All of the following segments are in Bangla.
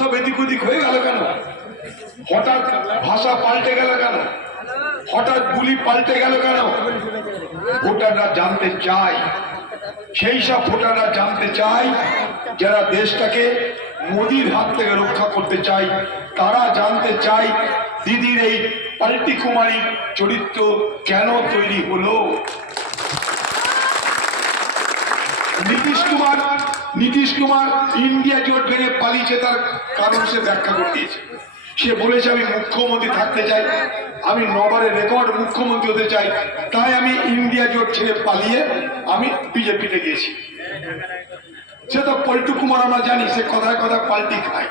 সব এদিক ওদিক হয়ে গেল কেন? হঠাৎ ভাষা পাল্টে গেল কেন? হঠাৎ গুলি পাল্টে গেল কেন? ভোটাররা জানতে চায়, সেই সব ভোটাররা জানতে চায় যারা দেশটাকে মোদির হাত থেকে রক্ষা করতে চায়। তারা জানতে চায় দিদির এই পাল্টি কুমারী চরিত্র কেন তৈরি হলো। নীতিশ কুমার ইন্ডিয়া জোট ভেঙে পালিয়েছে, তার কারণ সে ব্যাখ্যা করতেছে। সে বলেছে আমি মুখ্যমন্ত্রী থাকতে চাই, আমি নবারের রেকর্ড মুখ্যমন্ত্রী হতে চাই, তাই আমি ইন্ডিয়া জোট ছেড়ে পালিয়ে আমি বিজেপিতে গেছি। সে তো পল্টু কুমার, আমরা জানি সে কথায় কথায় পাল্টি খায়।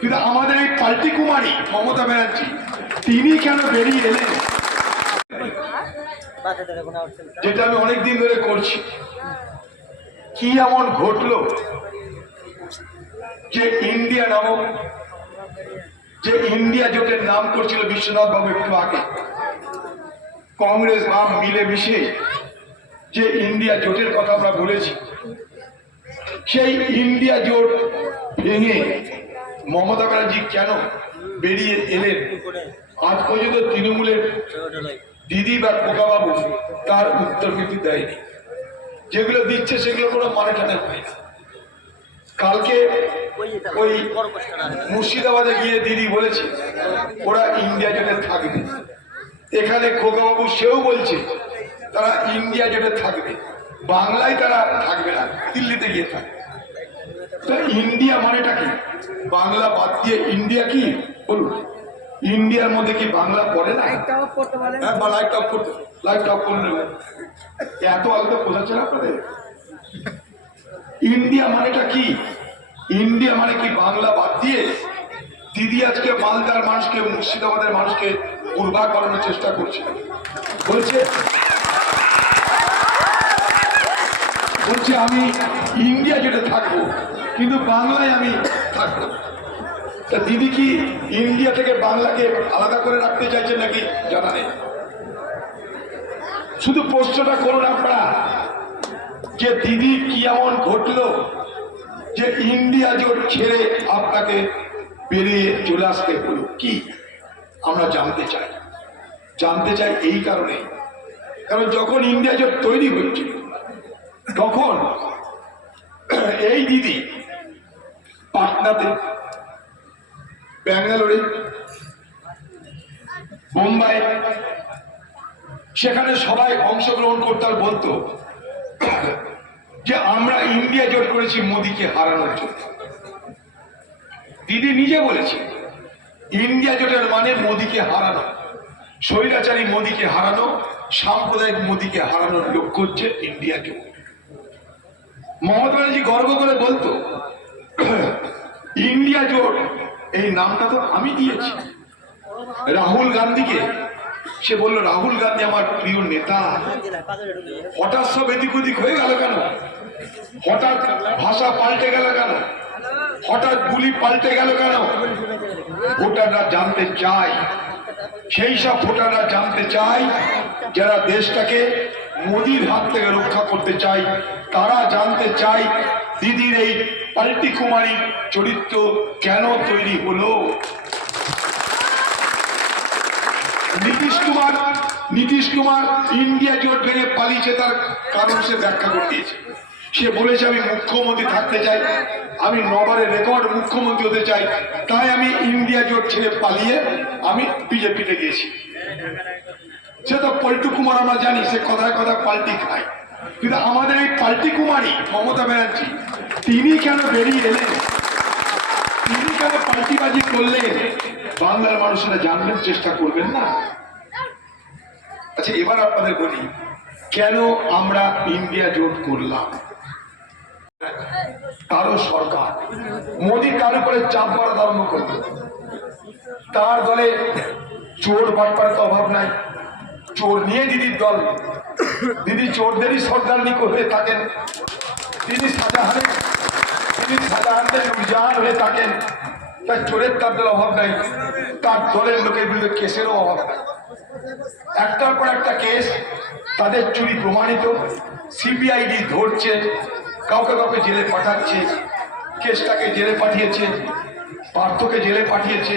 কিন্তু আমাদের এই পাল্টি কুমারী মমতা ব্যানার্জি, তিনি কেন বেরিয়ে এলেন? যেটা আমি অনেকদিন ধরে করছি, কি এমন ঘটলো যে ইন্ডিয়া নামক, যে ইন্ডিয়া জোটের নাম করছিল বিশ্বনাথ বাবু একটু আগে, কংগ্রেস বাম মিলে মিশে যে ইন্ডিয়া জোটের কথা আমরা বলেছি, সেই ইন্ডিয়া জোট ভেঙে মমতা ব্যানার্জি কেন বেরিয়ে এলেন? আজ পর্যন্ত তৃণমূলের দিদি বা খোকাবাবু তার উত্তর কিন্তু দেয়নি। যেগুলো দিচ্ছে সেগুলো কোনো মানে টানে হয় না। কালকে ওই মুর্শিদাবাদে গিয়ে দিদি বলেছে ওরা ইন্ডিয়া জোটে থাকবে। এখানে খোকাবাবু সেও বলছে তারা ইন্ডিয়া জোটে থাকবে, বাংলায় তারা থাকবে না, দিল্লিতে গিয়ে থাকবে। তো ইন্ডিয়া মানেটা কি? বাংলা বাদ দিয়ে ইন্ডিয়া কি বলুন? ইন্ডিয়ার মধ্যে কি বাংলা পড়ে না? হ্যাঁ, বা লাইট অফ করতে, লাইট অফ করে নেবেন। এত আলাদা বোঝাচ্ছে না আপনাদের? ইন্ডিয়া মানেটা কি? ইন্ডিয়া মানে কি বাংলা বাদ দিয়ে? দিদি আজকে মালদার মানুষকে, মুর্শিদাবাদের মানুষকে উর্বা করানোর চেষ্টা করছে। বলছে আমি ইন্ডিয়া জুড়ে থাকবো, কিন্তু বাংলায় আমি থাকবো। তা দিদি কি ইন্ডিয়া থেকে বাংলাকে আলাদা করে রাখতে চাইছেন নাকি জানা নেই। শুধু প্রশ্নটা করুন আপনারা যে দিদি কি এমন ঘটলো যে ইন্ডিয়া জোট ছেড়ে আপনাকে বেরিয়ে চলে আসতে হলো? কি আমরা জানতে চাই এই কারণে, কারণ যখন ইন্ডিয়া জোট তৈরি হচ্ছিল তখন এই দিদি পাটনাতে, ব্যাঙ্গালোরে, বোম্বাই, সেখানে সবাই অংশগ্রহণ করতে আর বলতো যে আমরা ইন্ডিয়া জোট করেছি মোদিকে হারানোর জন্য। দিদি নিজে বলেছে ইন্ডিয়া জোটের মানে মোদিকে হারানো, স্বৈরাচারী মোদিকে হারানো, সাম্প্রদায়িক মোদিকে হারানোর লক্ষ্য হচ্ছে ইন্ডিয়া জোট। মমতা ব্যানার্জি গর্ব করে বলতো ইন্ডিয়া জোট এই নামটা তো আমি দিয়েছি। রাহুল গান্ধীকে সে বলল রাহুল গান্ধী আমার প্রিয় নেতা। হঠাৎ সব এদিক ওদিক হয়ে গেল কেন? হঠাৎ ভাষা পাল্টে গেল কেন? হঠাৎ গুলি পাল্টে গেল কেন? ভোটাররা জানতে চায়, সেই সব ভোটাররা জানতে চায় যারা দেশটাকে মোদির হাত থেকে রক্ষা করতে চায়। তারা জানতে চায় দিদির এই পাল্টি কুমারী চরিত্র কেন তৈরি হলো। নীতিশ কুমার ইন্ডিয়া জোট ভেঙে পালিয়েছে, তার কারণ সে ব্যাখ্যা করতেছে। সে বলেছে আমি মুখ্যমন্ত্রী থাকতে চাই, আমি নবারের রেকর্ড মুখ্যমন্ত্রী হতে চাই, তাই আমি ইন্ডিয়া জোট ছেড়ে পালিয়ে আমি বিজেপিতে গেছি। সে তো পল্টু কুমার, আমরা জানি সে কথায় কথায় পাল্টি খায়। কিন্তু আমাদের এই পাল্টি কুমারী মমতা ব্যানার্জি, তিনি কেন বেরিয়ে এলেন? তিনি কেন পাল্টিবাজি করলেন? বাংলার মানুষেরা জানবেন, চেষ্টা করবেন না? আচ্ছা, এবার আপনাদের বলি কেন আমরা ইন্ডিয়া জোট করলাম। কারো সরকার মোদী কার উপরে চাপ বাড়াতে আরম্ভ করবে। তার দলে চোর বাটপাড়ার তো অভাব নাই, চোর নিয়ে দিদির দল। দিদি চোরদেরই সর্দারনি করতে থাকেন, তিনি শাহজাহানদের উজান হয়ে থাকেন। তার চোরের তার দল অভাব নাই, তার দলের লোকের বিরুদ্ধে কেসেরও অভাব নাই। একটার পর একটা কেস, তাদের চুরি প্রমাণিত, সিবিআইডি ধরছে, কাউকে কাউকে জেলে পাঠাচ্ছে, কেসটাকে জেলে পাঠিয়েছে, পার্থকে জেলে পাঠিয়েছে,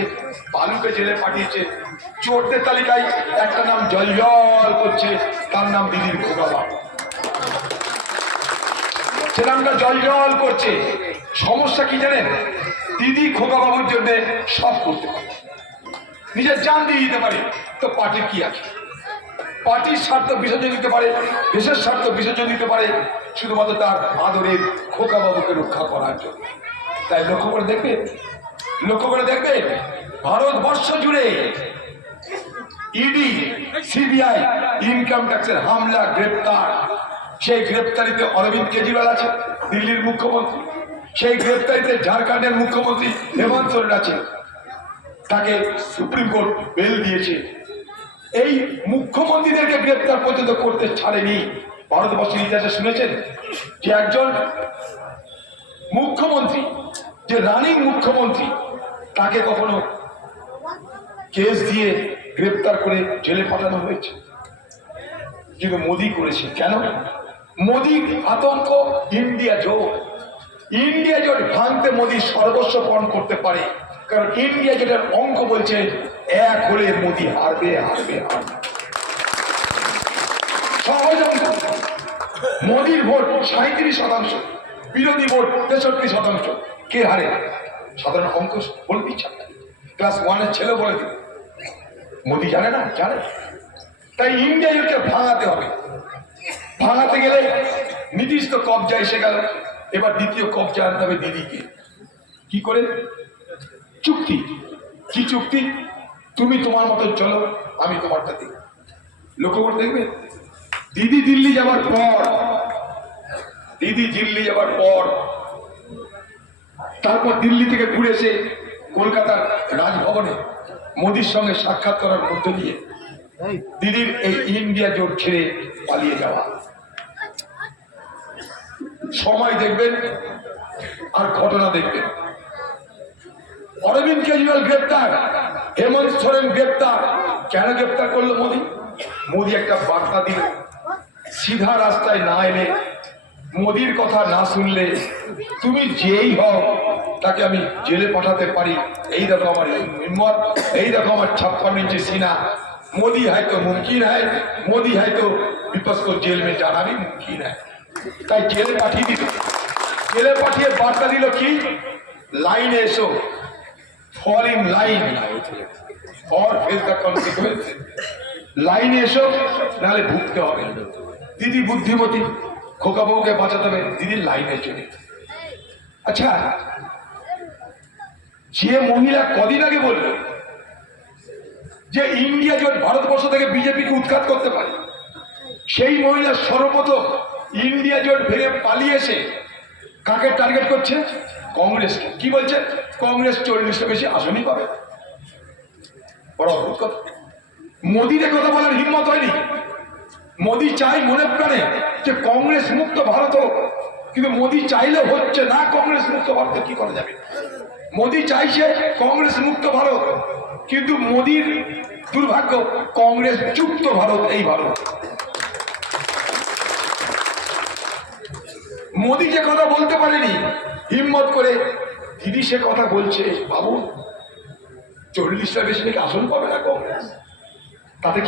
বালুকে জেলে পাঠিয়েছে। চোরদের তালিকায় একটা নাম জল করছে, তার নাম দিদির খোকা বাবু। সে নামটা জল করছে। সমস্যা কি জানেন? দিদি খোকা বাবুর জন্য সব করতে পারে, নিজের জান দিয়ে দিতে পারে। তো পার্টির কি আছে? পার্টির স্বার্থ বিসর্জন দিতে পারে, দেশের স্বার্থ বিসর্জন দিতে পারে, শুধুমাত্র তার আদরের খোকা বাবুকে রক্ষা করার জন্য। তাই লক্ষ্য করে দেখবে, লক্ষ্য করে দেখবে, ভারতবর্ষ জুড়ে ইডি, সিবিআই, ইনকাম ট্যাক্সের হামলা, গ্রেপ্তার। সেই গ্রেপ্তারিতে অরবিন্দ কেজরিওয়াল আছে, দিল্লির মুখ্যমন্ত্রী। সেই গ্রেপ্তারিতে ঝাড়খণ্ডের মুখ্যমন্ত্রী হেমন্ত সোরেন আছে, তাকে সুপ্রিম কোর্ট বেল দিয়েছে। এই মুখ্যমন্ত্রীদেরকে গ্রেপ্তার পর্যন্ত করতে ছাড়েনি। ভারতবর্ষের ইতিহাসে শুনেছেন যে একজন মুখ্যমন্ত্রী, যে রানিং মুখ্যমন্ত্রী, তাকে কখনো কেস দিয়ে গ্রেপ্তার করে জেলে পাঠানো হয়েছে? কিন্তু মোদী করেছে। কেন? মোদীর আতঙ্ক ইন্ডিয়া জোট। ইন্ডিয়া জোট ভাঙতে মোদী সর্বস্ব পণ করতে পারে, কারণ ইন্ডিয়া জোটের অঙ্ক বলছে এক হলে মোদী হারবে, হারবে, হারবে। সহজ অঙ্ক। মোদীর ভোট 37%, বিরোধী ভোট 63%। কে হারে? সাধারণ অঙ্ক বলবি, ক্লাস 1-এর ছেলে বলে দিবে। মোদী জানে না? জানে। তাই ইন্ডিয়া জোটকে ভাঙাতে হবে। ভাঙাতে গেলে নীতিশ তো কবজা এসে গেল, এবার দ্বিতীয় কবজা আনতে হবে দিদিকে। কি করে? চুক্তি। কি চুক্তি? তুমি তোমার মতো চলো, আমি তোমারটা দিই। লক্ষ্য করে দেখবে, দিদি দিল্লি যাবার পর, দিদি দিল্লি যাবার পর তারপর দিল্লি থেকে ঘুরে এসে কলকাতার রাজভবনে মোদির সঙ্গে সাক্ষাৎ করার মধ্য দিয়ে দিদির এই ইন্ডিয়া জোট ছেড়ে পালিয়ে যাওয়া। সময় দেখবেন আর ঘটনা দেখবেন। অরবিন্দ কেজরিওয়াল গ্রেপ্তার, হেমন্ত সোরেন গ্রেপ্তার। কেন গ্রেপ্তার করলো মোদী? মোদী একটা বার্তা দিল, সিধা রাস্তায় না এলে, মোদীর কথা না শুনলে, তুমি যেই হও তাকে আমি জেলে পাঠাতে পারি। এই দেখো আমার হিম্মত, এই দেখো আমার 56 इंची सीना। मोदी है तो मुमकिन है, मोदी है तो विपक्ष को जेल में जाना भी मुमकिन है। তাই জেলে পাঠিয়ে দিল। জেলে পাঠিয়ে বার্তা দিল কি? লাইনে এসো, ফল ইন লাইন और फेस द कॉन्सिक्वेंस। লাইনে এসো, নাহলে ভুগতে হবে। দিদি বুদ্ধিমতী, খোকা বউকে বাঁচাতে হবে, দিদির লাইনে চলে। আচ্ছা, যে মহিলা কদিন আগে বলল যে ইন্ডিয়া জোট ভারতবর্ষ থেকে বিজেপিকে উৎখাত করতে পারে, সেই মহিলা সর্বপ্রথম ইন্ডিয়া জোট ভেঙে পালিয়ে এসে কাকে টার্গেট করছে? কংগ্রেসকে। কি বলছে? কংগ্রেস 40টা বেশি আসনই পাবে। বড় অদ্ভুত কথা। মোদীর কথা বলার হিম্মত হয়নি। মোদী চাই মনে প্রাণে যে কংগ্রেস মুক্ত ভারত হোক, কিন্তু মোদী চাইলে হচ্ছে না। কংগ্রেস মুক্ত ভারত কি করা যাবে? মোদী চাইছে কংগ্রেস মুক্ত ভারত, কিন্তু মোদীর দুর্ভাগ্য কংগ্রেস যুক্ত ভারত, এই ভারত। মোদী যে কথা বলতে পারেনি হিম্মত করে, দিদি সে কথা বলছে। বাবু 40টা বেশি নাকি আসন পাবে না কংগ্রেস, তাতে